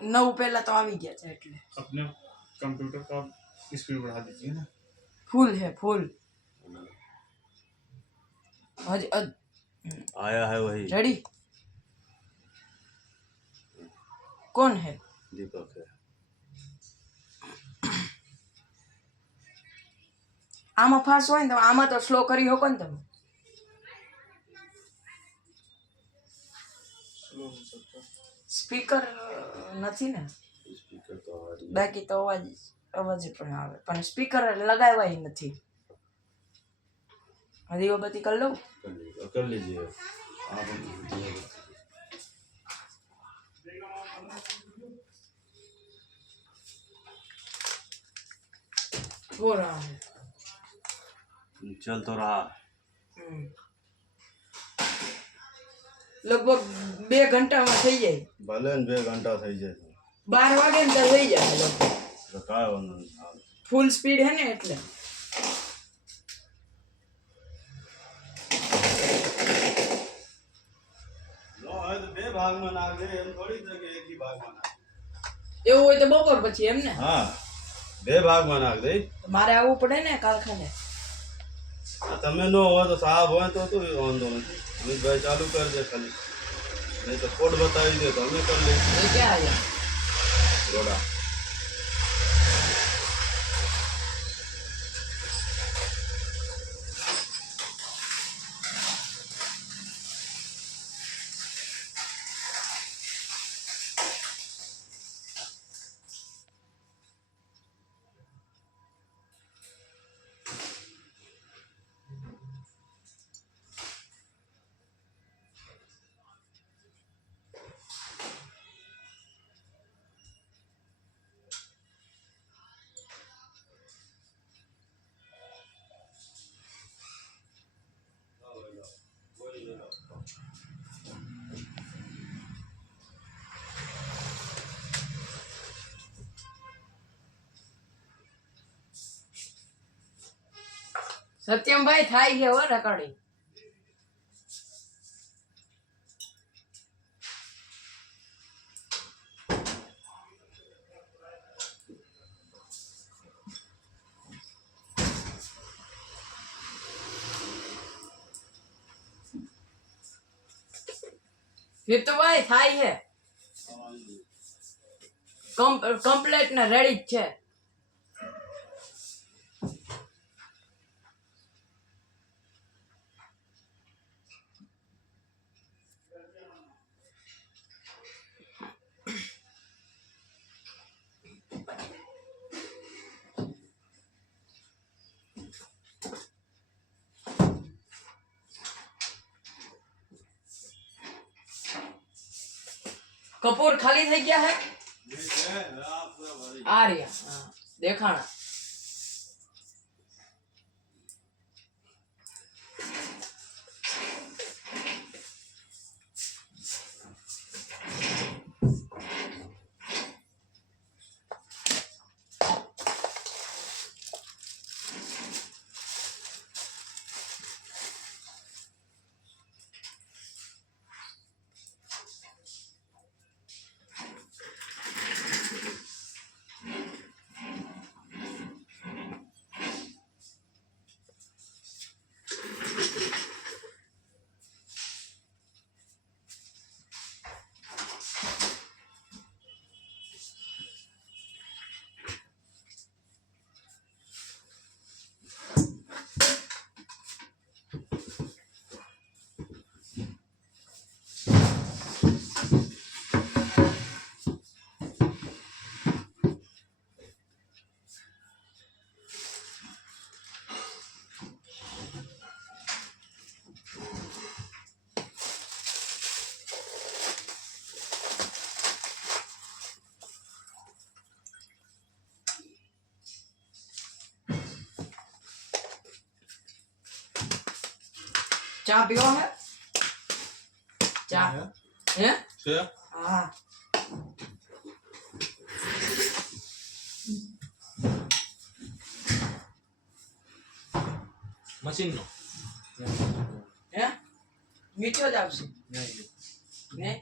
9 पहला तो आ गया था એટલે अपने कंप्यूटर का स्पीड बढ़ा दीजिए ना फुल है फुल आज आया है वही रेडी कौन है दीपक है આમાં ફાસ્ટ હોય ને તો આમાં તો સ્લો કરી શકો ને તમે स्लो हो सकता है સ્પીકર નથી ને स्पीकर तो आ रही બાકી તો અવાજ પણ આવે પણ સ્પીકર લગાવાય નથી દીવાબત્તી કરી લઉં कर लीजिए आप हो रहा है चल तो रहा લગભગ 2 ઘંટામાં થઈ જાય भले ने 2 घंटा થઈ જાય 12 વાગે ને તો થઈ જાય લગભગ તો કાય વાંધો નહીં ફૂલ સ્પીડ હે ને એટલે નો હવે તો 2 ભાગમાં નાખ દે એમ થોડી છે કે એક ही ભાગમાં નાખ એવું હોય તો બપોર પછી એમ ને હા 2 ભાગમાં નાખ દે મારે આવવું પડે ને કારખાને તમે નો હોય તો સાહેબ હોય તો વાંધો નથી અમિતભાઈ ચાલુ કરી દે ખાલી નહીં તો કોડ બતાવી દે તો અમે કરી લઈશું એ ક્યાં આવ્યા રોડા સત્યમભાઈ થાય છે હો રકડી હિતુભાઈ થાય છે કમ્પ્લીટ ને રેડી જ છે કપૂર ખાલી થઈ ગયા હે આ રહ્યા હા દેખાણા ચા પીવો હે ચા હે છે હા मशीन नो હે મીઠો જ આવશે नहीं ને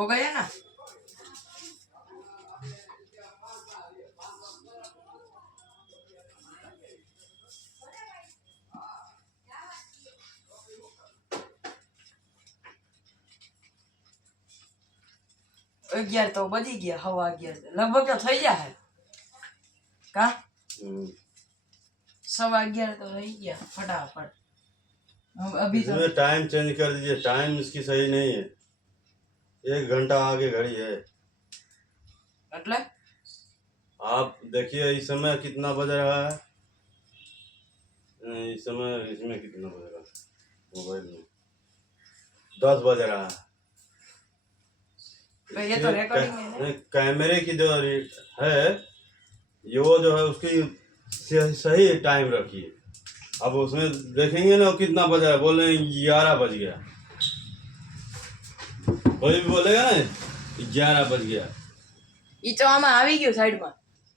हो गया ना? अगियार तो बजी गया, हवा 11 लगभग तो થઈ જાય કા? 11:15 तो થઈ ગયા फटाफट। अभी तो इसमें टाइम चेंज कर दीजिए, टाइम इसकी सही नहीं है, 1 घंटा आगे घड़ी है। એટલે आप देखिए इस समय कितना बज रहा है, इस समय इसमें कितना बज रहा है मोबाइल में, 10 बज रहा है। तो ये तो रिकॉर्डिंग है ना? नहीं, कैमरे की जो है ये वो जो है उसकी सही टाइम रखिए। अब उसमें देखेंगे ना कितना बजा है, बोल रहे हैं 11 बज गया, कोई भी बोलेगा ना 11 बज गया ઈ તો આમાં આવી ગયું સાઈડમાં।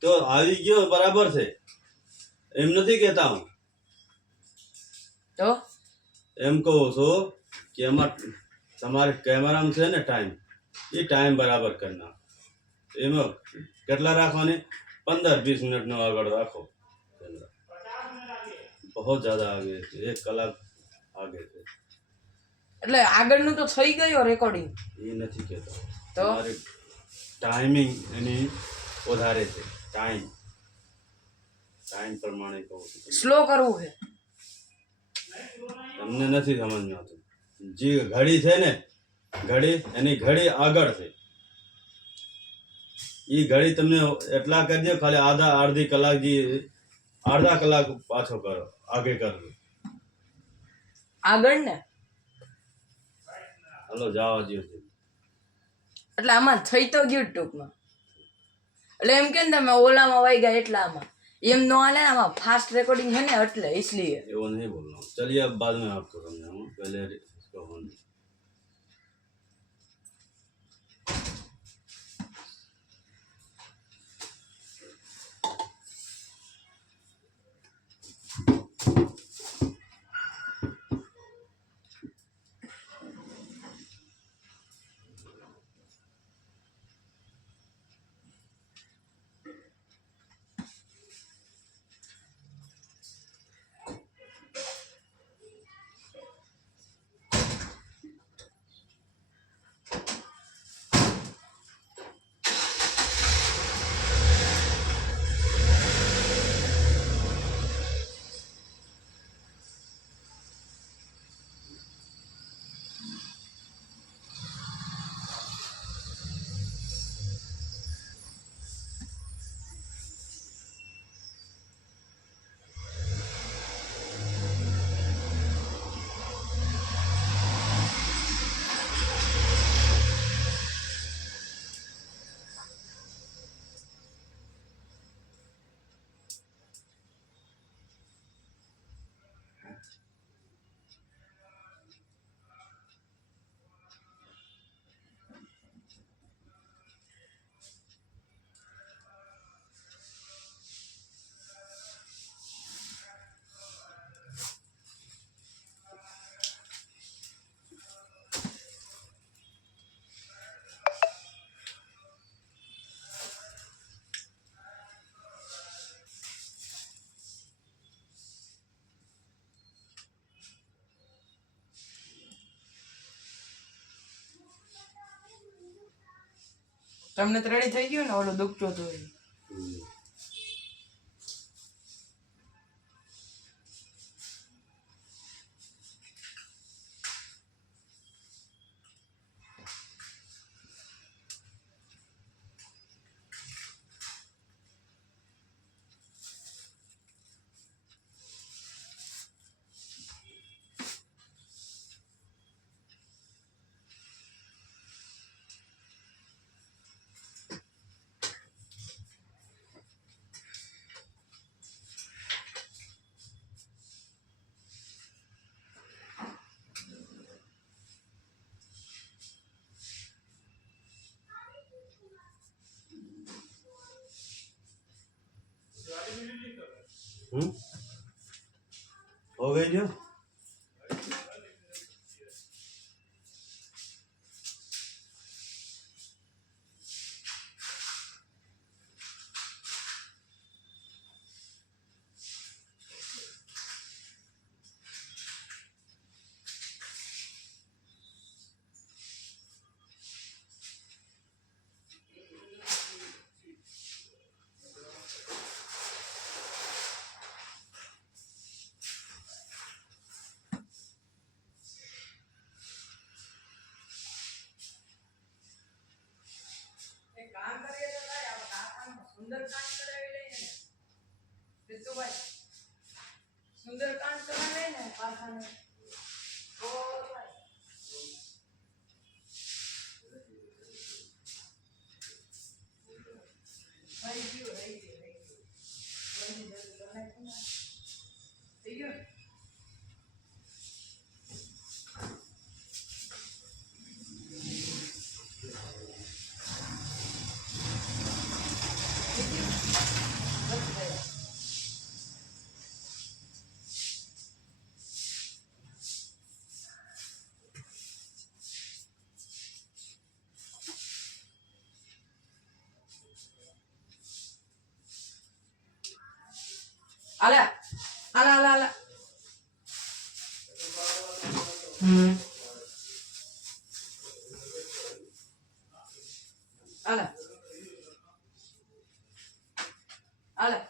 तो આવી ગયો બરાબર છે, એમ નથી કહેતા હું, તો એમ કહું છું કે એમાં તમારે કેમેરામાં છે ને ટાઈમ, એ ટાઈમ બરાબર કરના, એમાં કેટલા રાખવાની, 15-20 મિનિટનો આગળ રાખો, बहुत ज़्यादा आगे છે, 1 કલાક आगे છે। એટલે આગળનું તો થઈ ગયો રેકોર્ડિંગ। એ નથી કહેતો, તો તમારે ટાઈમિંગ એની વધારે છે, ટાઈમ પ્રમાણે કહું છું, સ્લો કરવું છે। તમને નથી સમજમાં આવતું, જે ઘડી છે ને ઘડી એની ઘડી આગળ છે, એ ઘડી તમને એટલા કરી દો, ખાલી અડધી કલાક જે અડધા કલાક પાછો કરો, આગે કરજો। આગળ ને હાલો જવા દો, એટલે આમાં થઈ તો ગયું ટૂંકમાં। એટલે એમ કે ને તમે ઓલામાં વહી ગયા એટલા આમાં એમ નો હાલે ને, આમાં ફાસ્ટ રેકોર્ડિંગ है ना એટલે इसलिए। वो नहीं बोल रहा हूँ, चलिए अब बाद में आपको समझाऊंगा, पहले इसको होने दो। તમને તો રેડી થઈ ગયું ને ઓલો દુખતો તો એ? हो गई जो સુંદરકાંડ કરાવી લઈએ ને રીતુભાઈ, સુંદરકાંડ કરાવી લઈએ ને કારખાને તો થાય. રહી ગયું. જલ્દી કરી નાખું ને. થઈ ગયું ને? આલા આલા આલા આલા આલા આલા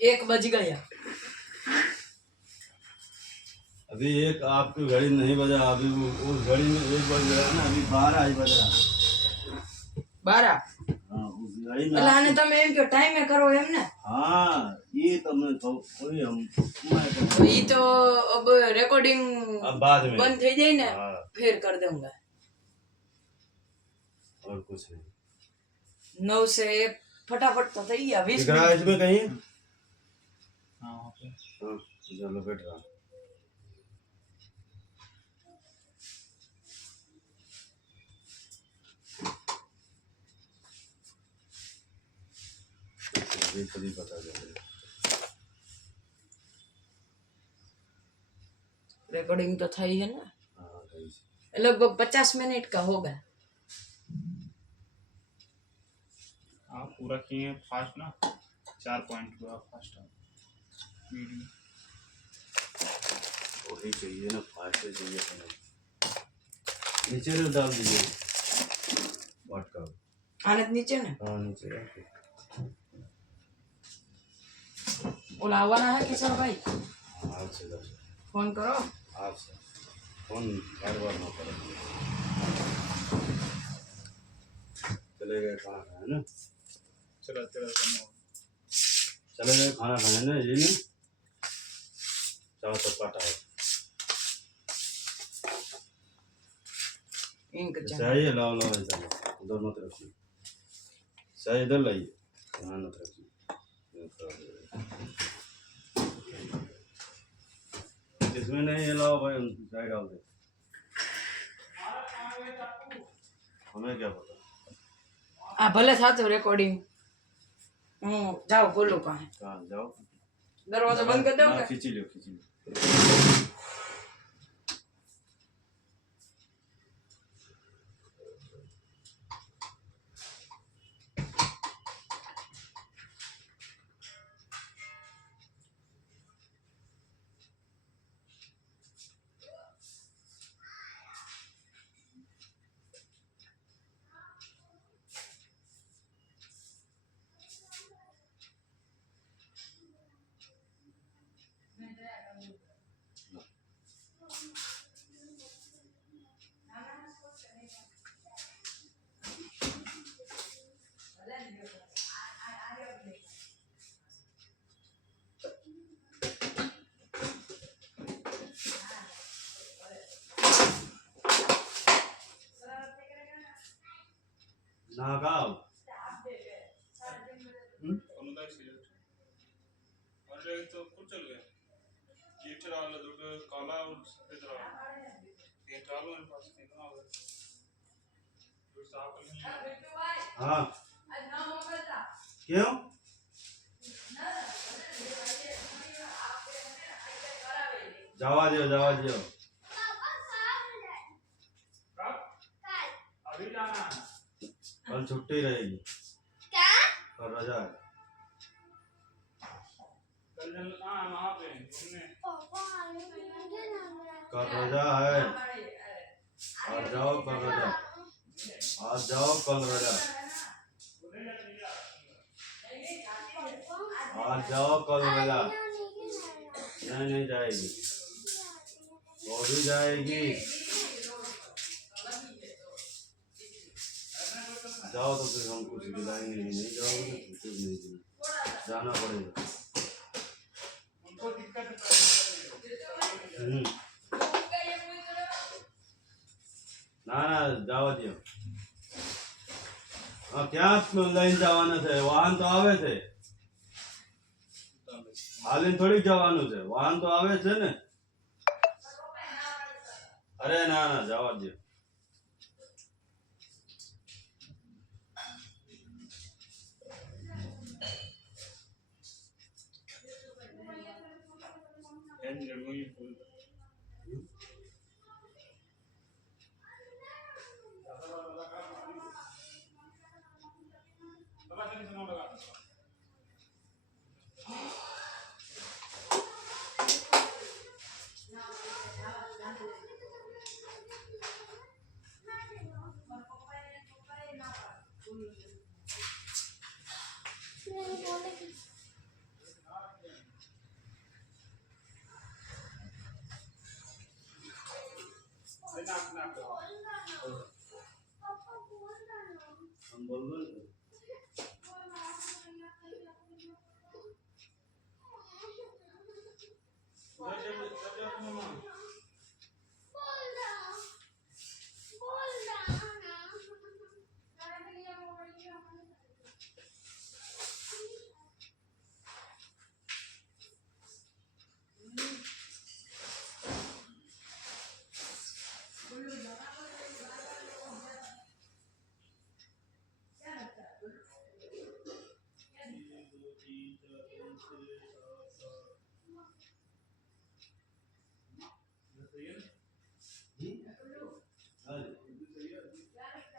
एक बज गया. अभी एक आपकी घड़ी नहीं बजा, अभी उस घड़ी में एक बज गया ना, अभी 12 ही बज रहा. 12 हाँ, उस घड़ी में એટલે આને તમે એમ કે ટાઈમે કરો એમ ને? हाँ, ये तो मैं कोई हम તો ઈ તો अब રેકોર્ડિંગ अब बाद में બંધ થઈ જાય ને हाँ, फिर कर दूंगा. और कुछ नहीं. 9 से 1 फटाफट तो થઈ ગયા 20 दिख रहा है इसमें कहीं? हाँ वहाँ पे हाँ, चलो बैठ रहा. ये तभी पता चलेगा. रिकॉर्डिंग तो થઈ है ना. हाँ, सही से. लगभग 50 मिनट का होगा. आप पूरा किए फास्ट ना 4 पॉइंट पूरा फास्ट वीडियो वही चाहिए ना, फास्ट चाहिए हमें. नीचे तो डाल दीजिए वाट का. આને જ નીચે ને हाँ, नीचे रखिए. ઓલા આવવાના હે કિશોર ભાઈ, हाँ, आपसे दस. ફોન કરો. आपसे फोन बार बार ना करें. चले गए खाना खाए ना, चला चला करना चले गए खाना खाए ना, ये नहीं चाहो तो काटा है. ઇંક ચા चाहिए लाओ लाओ इधर लाओ. उधर मत रखिए, चाहिए इधर लाइए, यहाँ मत रखिए. इसमें नहीं है, लाओ भाई, चाय डाल दे. हमें क्या पता. આ ભલે થાતું રેકોર્ડિંગ. હું જાઉં બોલું કાંઈ. कहाँ जाओ. દરવાજો બંધ કરી દઉં हाँ, ને? खींची लो खींची लो. ના ગાવ अनुदान सिलेक्ट और ये तो कुछ चल गया ये चला वाला दो काला और सफेद रहा ये चालू है पास कितना होगा जो साफ नहीं है હા क्यों જવા દો कब अभी जाना है कल छुट्टी रहेगी कल रजा है कल चलना है वहाँ पे घूमने कल रजा है आज जाओ कल रजा आज जाओ कल रजा आज जाओ कल रजा नहीं जाएगी वो भी जाएगी जाओ तो फिर हम कुछ दिलाएंगे नहीं जाओगे तो कुछ नहीं दिलाएंगे जाना पड़ेगा उनको दिक्कत है ના જવા દો હા ક્યાં લઈને જવાના છે વાહન તો આવે છે હાલીને થોડીક જવાનું છે વાહન તો આવે છે ને અરે ના જવા દો एंड जड़ों ही फूल लगा के सुनो लगा हम बोल दो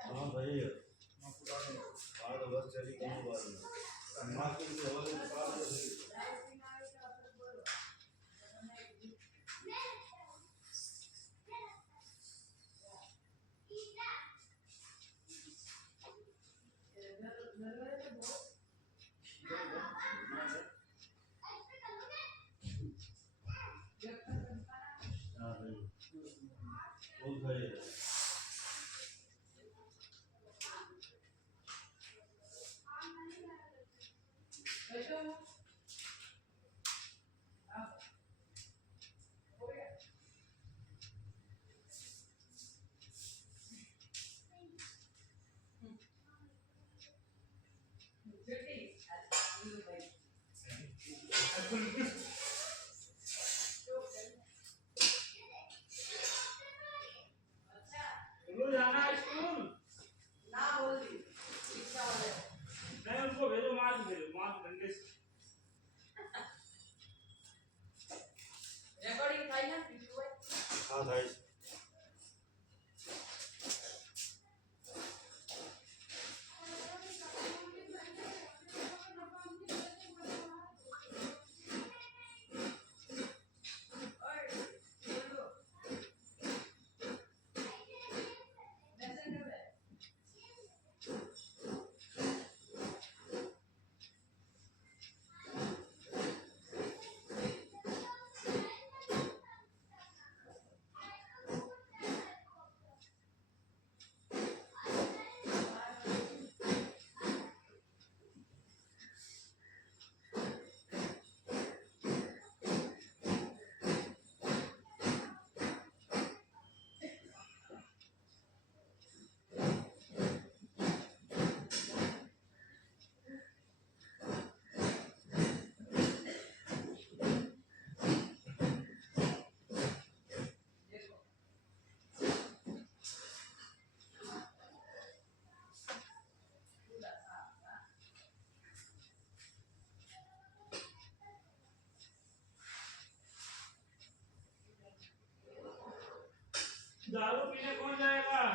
हाँ भाई आज बस चली कौन बात माँ के लिए हवाले हाँ भाई कौन भाई बोलो जाना है स्कूल नहीं उनको भेजो मार्च घंटे से हाँ भाई दारू पीने कौन जाएगा?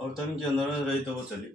और तन के अंदर रही तो वो चली।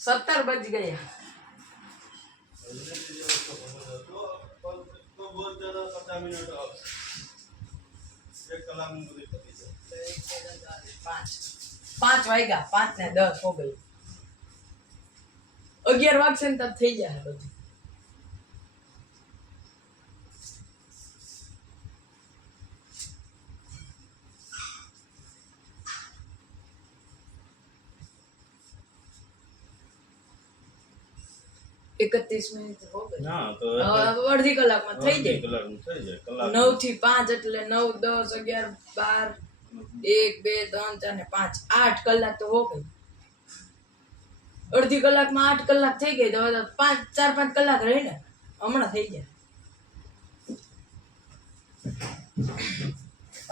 17 बज गया। तो बहुत ज्यादा 50 मिनट अब 1 कलाक में बધી પતી જાય 5 વાગ્યા, 5 ને 10 હો ગઈ, 11 વાગશે ને તબ થઈ જાય બધું। એકત્રીસ મિનિટ હો ગઈ, ના તો હવે અડધી કલાકમાં થઈ જાય। 1 કલાક થઈ જાય કલાક 9 થી 5 એટલે 9, 10, 11, 12, 1, 2, 3, 4 ને 5, 8 કલાક તો હો ગઈ। અડધી કલાકમાં 8 કલાક થઈ ગઈ તો હવે 4-5 કલાક રહી ને, હમણાં થઈ જાય।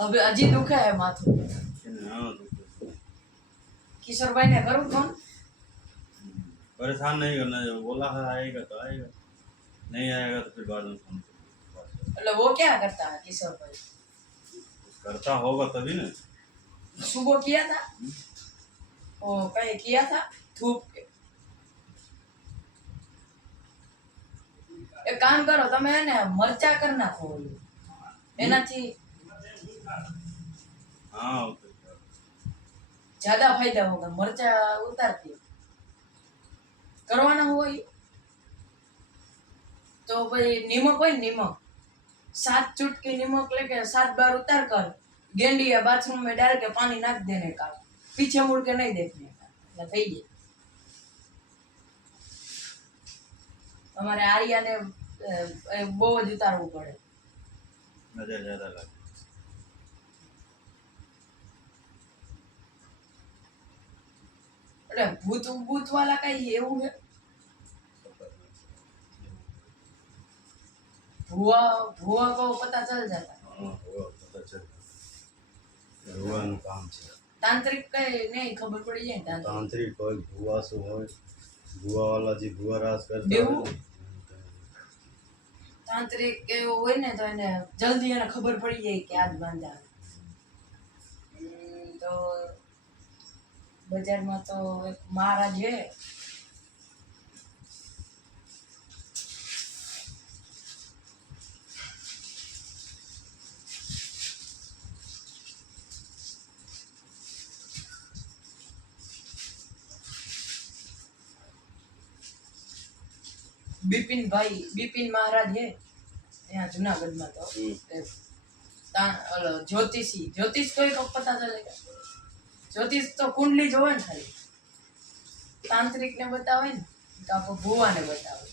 હવે હજી દુખે હે માથું। हाँ, કિશોરભાઈ ને કરું ફોન? परेशान नहीं करना, जो बोला है आएगा तो आएगा, नहीं आएगा तो फिर बाद में फोन એટલે वो क्या करता है किशोरभाई? करता होगा तभी ना। सुबह किया था, वो कहीं किया था धूप के। एक काम करो તમે એને મરચા કર નાખો, એનાથી हाँ ज्यादा फायदा होगा। मरचा उतारती करवाना હોય तो भाई नीमक હોય ને, नीमक 7 चुटकी नीमक लेके 7 बार उतार कर गेंडी या बाथरूम में डाल के पानी नाख देने का, पीछे मुड़ के नहीं देखने का, એટલે થઈ જાય। हमारे आर्या ने બહુ જ ઉતારવું પડે। नजर ज्यादा लगे। એટલે ભૂત વાला કઈ એવું है? भुआ भुआ को पता चल जाता है। हाँ होगा पता चल ભુવાનું કામ છે। तांत्रिक કઈ નહીં ખબર પડી જાય ને तांत्रिक। તાંત્રિક હોય ભુવા શું હોય, ભુવાવાલા જે ભુવા રાસ કરતા બેવું? હોય ને, તાંત્રિક એવું હોય ને તો એને જલ્દી એને ખબર પડી જાય કે આજ બાંધા। તો બજારમાં તો એક મહારાજ છે, બિપિન મહારાજ है यहाँ जूनागढ़ में। तो ज्योतिष कोई को पता चलेगा? ज्योतिष तो कुंडली जोवे ने खाली, तांत्रिक ने बतावे ने तो आपको भुआ ने बतावे।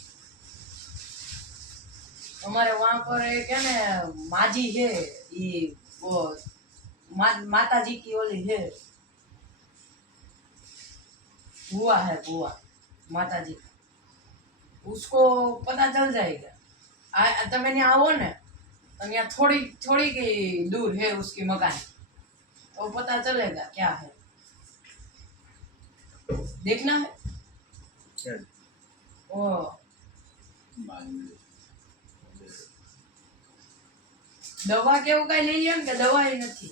हमारे वहां पर एक है ना माजी है, ये वो माता जी की ओली है, बुआ है, बुआ माता जी, उसको पता चल जाएगा। તમે ત્યાં આવો ને तो यहाँ थोड़ी थोड़ी की दूर है उसकी मकान, तो पता चलेगा क्या है, देखना है। क्या? ओ દવા કેવું કઈ લઈ લ્યો ને કે દવા એ નથી?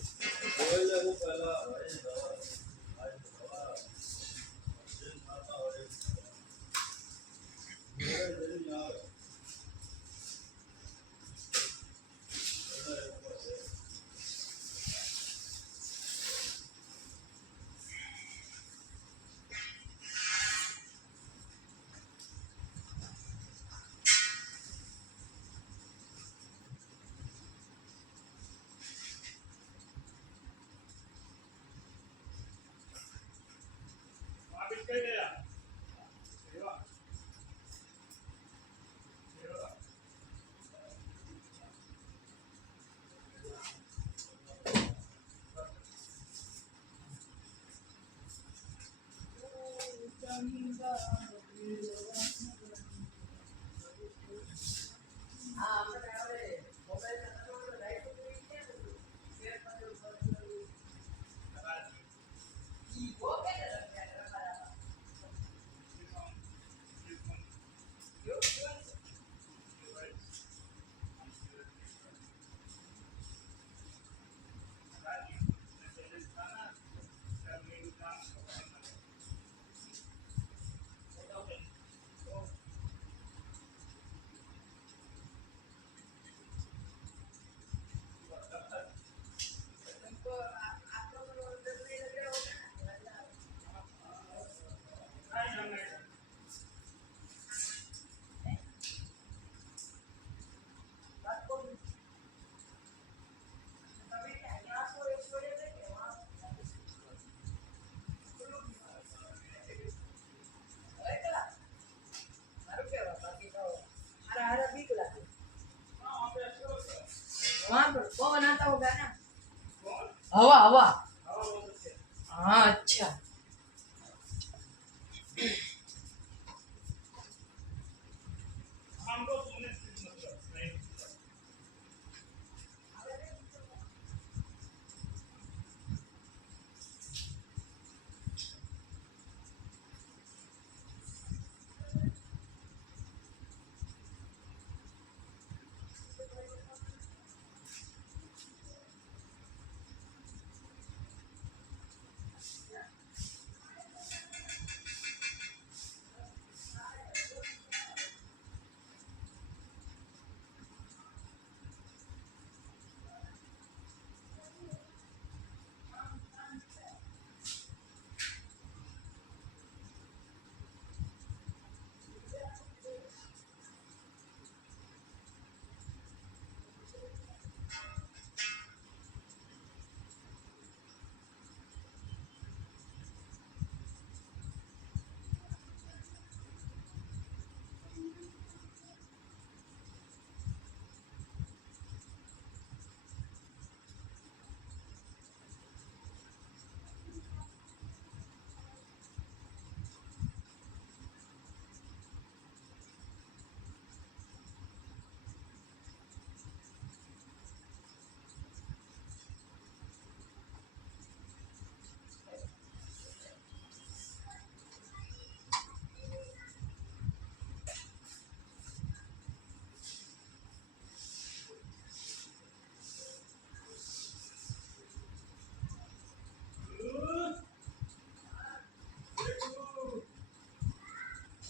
वहाँ पर पवन आता होगा ना, हवा हवा। हाँ अच्छा। हमको सुनने से मतलब नहीं।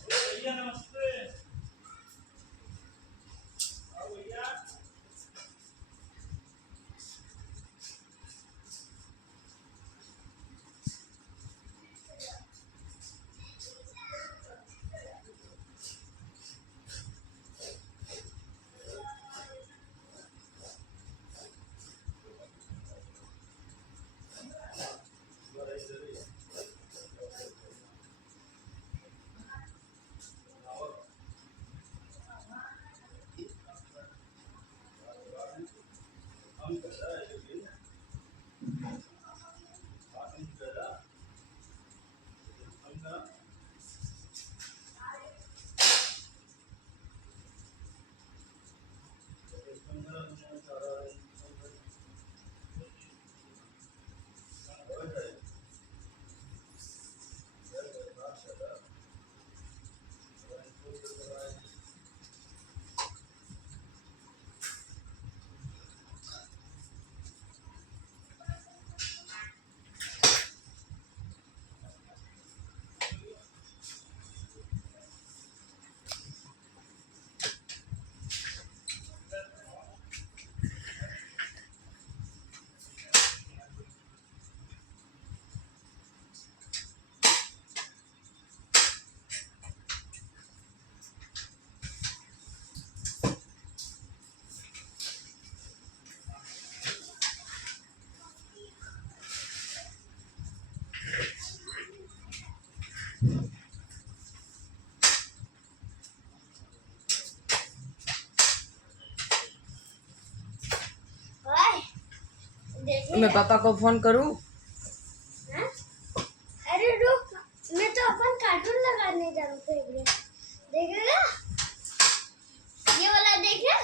भैया नमस्ते। आओ भैया। मैं पापा को फोन करूं? हाँ? अरे रुक, मैं तो अपन कार्टून लगाने जा रहा हूँ फेवरेट। देखेगा? ये वाला देख रहा?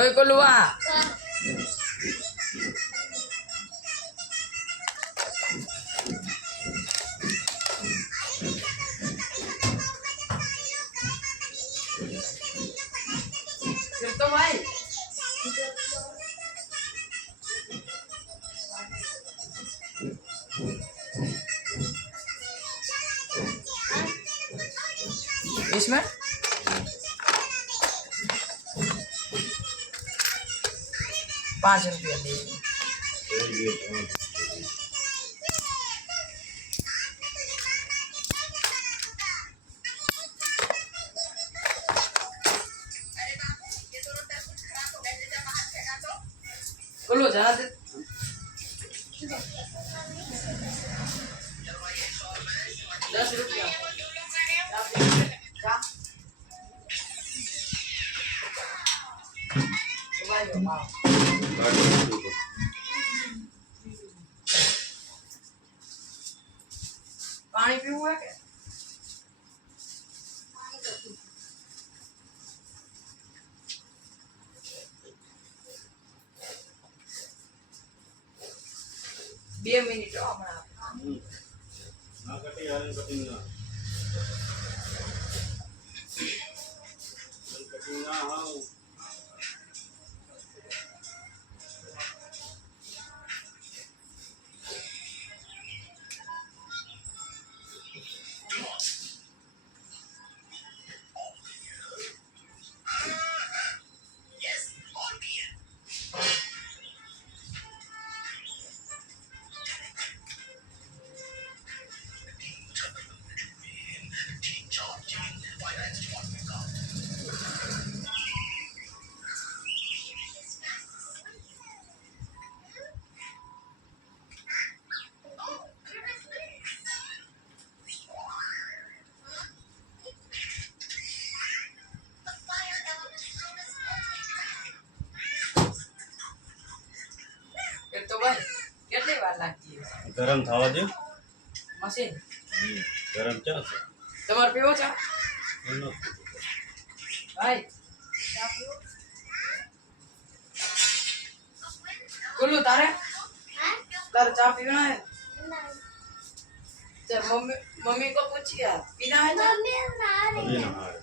ઓય કોલુઆ फिर तो भाई इसमें 5 रुपया दे बोलो जरा दे 10 रुपया क्या भाई माँ पानी पीऊँ है क्या બે મિનિટ હમણાં ના કટી આને કટિંગ ના કટિંગ ના હા એક તો ભાઈ કેટલી વાર લાગતી હશે ગરમ થવા દે મશીન ગરમ ક્યાં છે તમારે પીવો ચા એનો ભાઈ ચા પીવો ગુલ્લુ તારે તારે चा पीना है चल मम्मी को पूछिए यार पीना है चा? मम्मी ना અભી ના હારે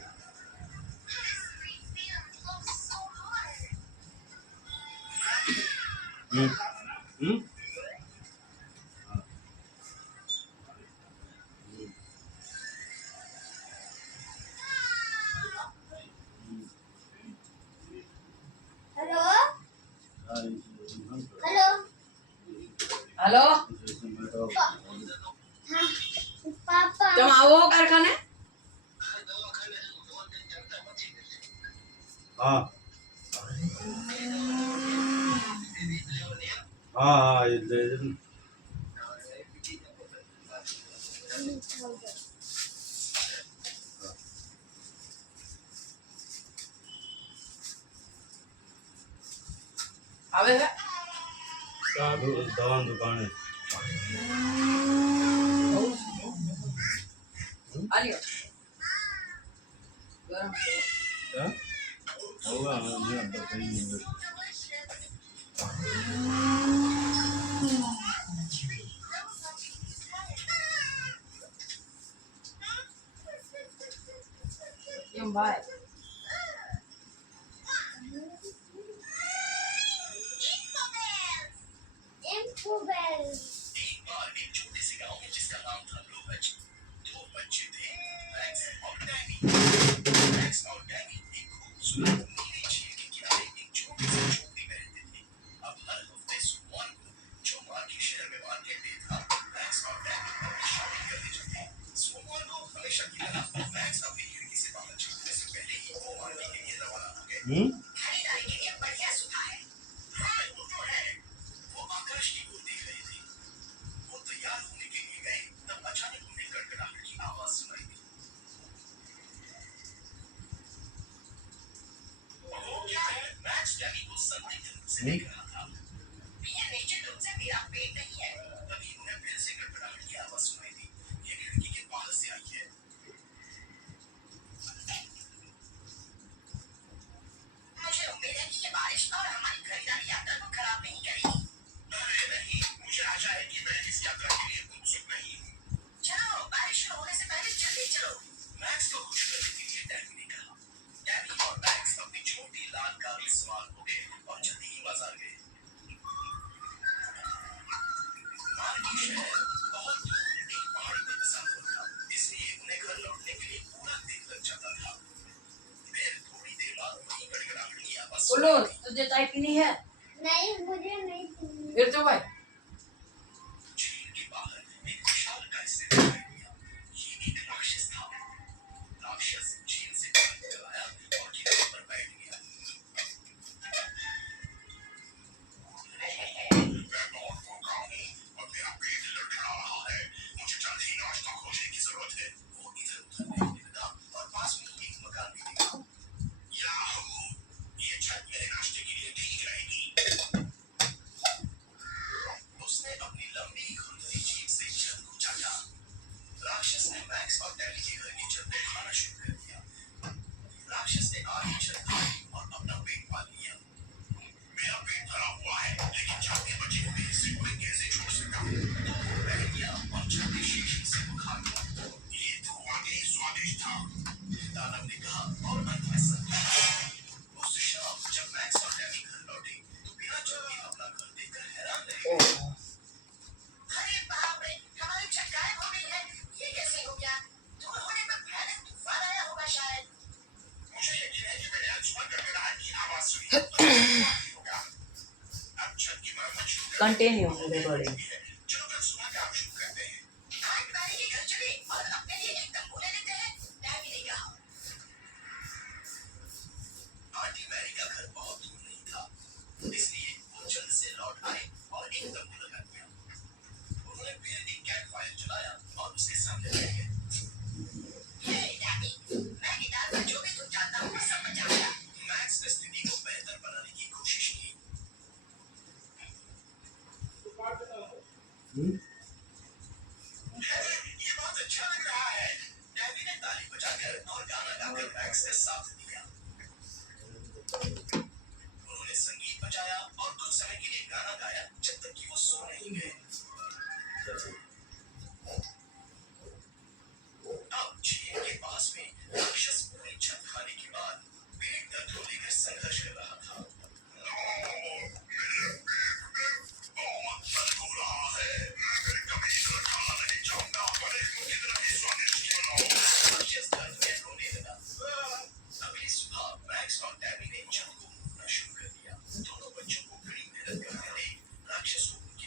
હમ हेलो हेलो हेलो हाँ पापा तुम आओ कारखाने हाँ हाँ हाँ એટલે आवे है સાધુ દવા દુકાને आलियो गरम હા હોવા મેં બતાઈ क्यों भाई इनको बेल बोलो तुझे चाय पीनी है नहीं मुझे नहीं पीनी। फिर तो भाई कंटिन्यू रिकॉर्डिंग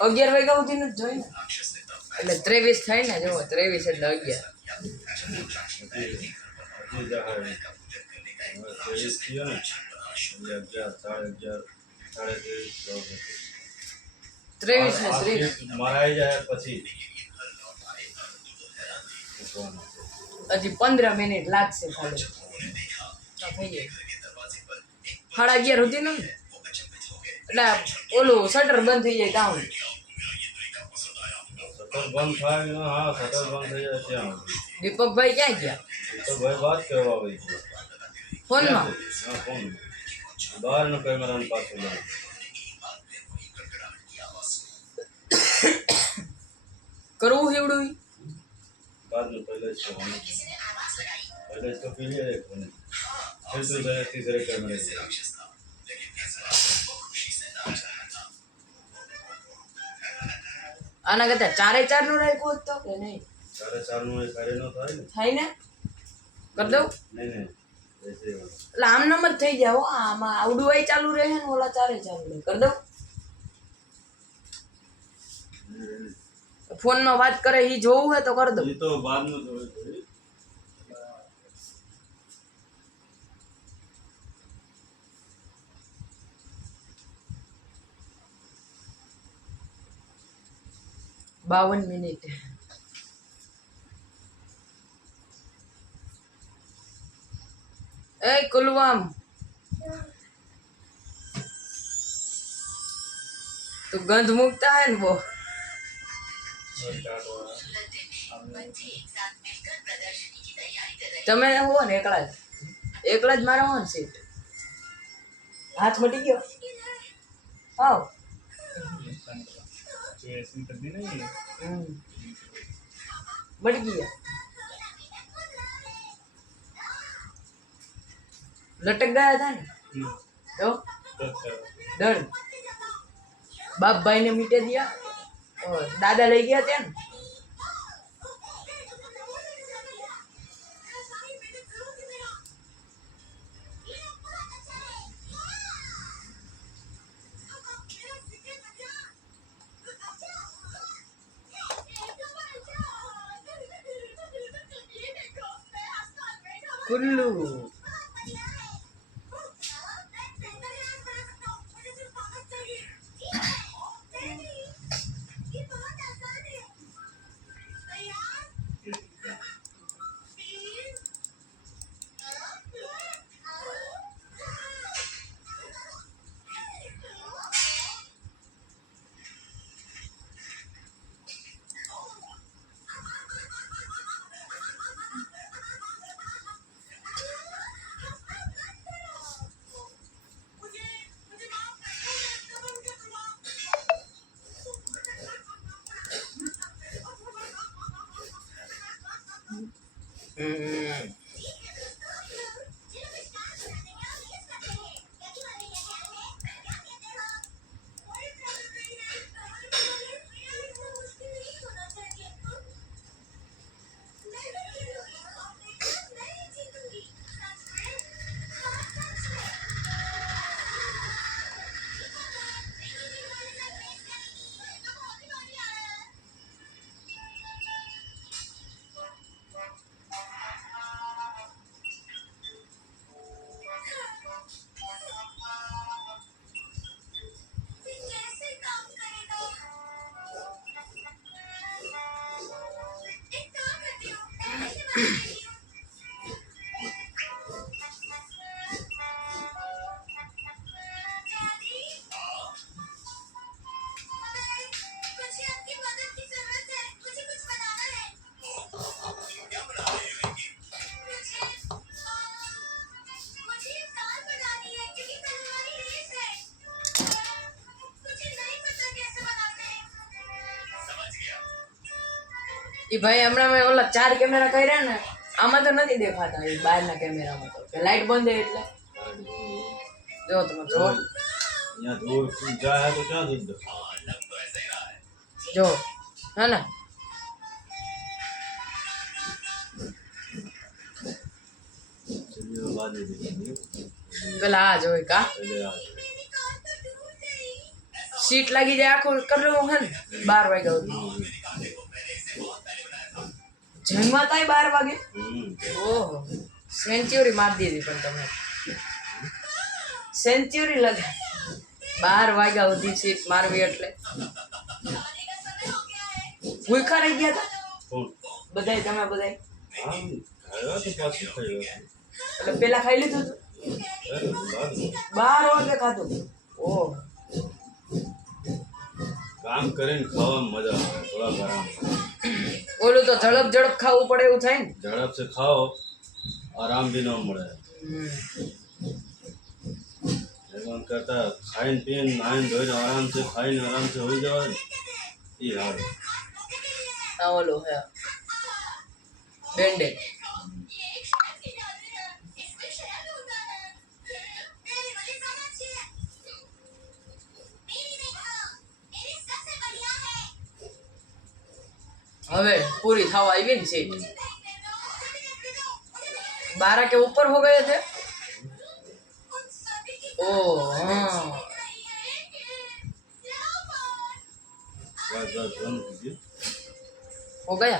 અગિયાર વાગ્યા સુધીનું જ જોઈએ ને એટલે 23 થાય ને જો 23 એટલે 11 હજી જાય 23 થયો ને 11 11 23 23 ને 30 મરાઈ જાય પછી હજી 15 મિનિટ લાગશે ખાલી તો થઈ જાય 11:30 સુધીનું ને એટલે ઓલું શટર બંધ થઈ જાય કામ સતત બંધ થાય ને હા સતત બંધ થઈ જાય ત્યાં દીપકભાઈ ક્યાં ગયા તો ભાઈ વાત કરવા આવી છે ફોનમાં હા ફોન બહારનો કેમેરાને પાછો લે કરવું હેવડું બાદનું પહેલે જ કરવાનું પહેલે જ તો ક્લિયર એક બને फिर तो जरा तीसरे कैमरे से આના કરતા 4:04 નું રાખ્યું હોત તો કે નહીં 4:04 નું એ કરે ન થાય ને થાય ને કર દઉં નહીં ऐसे ही એટલે આમ નામ જ થઈ જાય હો આમાં આવડું વાય ચાલુ રહે ને ઓલા 4:04 રહે કર દઉં ફોનમાં વાત કરે ઈ જોવું હોય તો કર દઉં ये तो बाद में थोड़ी थोड़ी 52 મિનિટ એ કુલવામ तो गंध मुकता है ना वो તમે હો ને એકલા જ મારા હો ને સીટ હાથ મટી ગયો આવ मट गया लटक गया था ना तो डर बाप भाई ने मीटे दिया और दादा ले गया थे ना कुल्लू એ ભાઈ હમણાં મેં ઓલા 4 કેમેરા કર્યા ને આમાં તો નથી દેખાતા એ બહારના કેમેરામાં તો લાઈટ બંધ હે એટલે જો તમે જો यहाँ धूल जाए तो क्या दूध જો હા ને चलिए बाद में देखेंगे પેલા આ જોઈ કા पहले आ સીટ લાગી જાય આખું કરવું હે ને 12 વાગ્યા સુધી જન્મા તાય 12 વાગે ઓહો સેન્ચુરી માર દીધી પણ તમે સેન્ચુરી લગા 12 વાગ્યા સુધી સીટ મારવી એટલે ભૂખા રહી ગયા હતા कौन બધાય તમે બધાય हम खाया तो पास खाया એટલે પેલા ખાઈ લીધું હતું बाद 12 વાગે ખાધું ઓહ काम करें खावा में मजा આવે थोड़ा गरम ઓલું તો ઝડપ ઝડપ ખાવું પડે એવું થાય ને झड़प से खाओ आराम भी न મળે मन करता है खाइन पीन नाइन धोઈને आराम से खाइन आराम से हो जाए ये हाल આ ઓલું હે બેન્ડેજ હવે પૂરી થવા આવી ને છે 12 के ऊपर हो गए थे ओ हाँ बस बस बंद कीजिए हो गया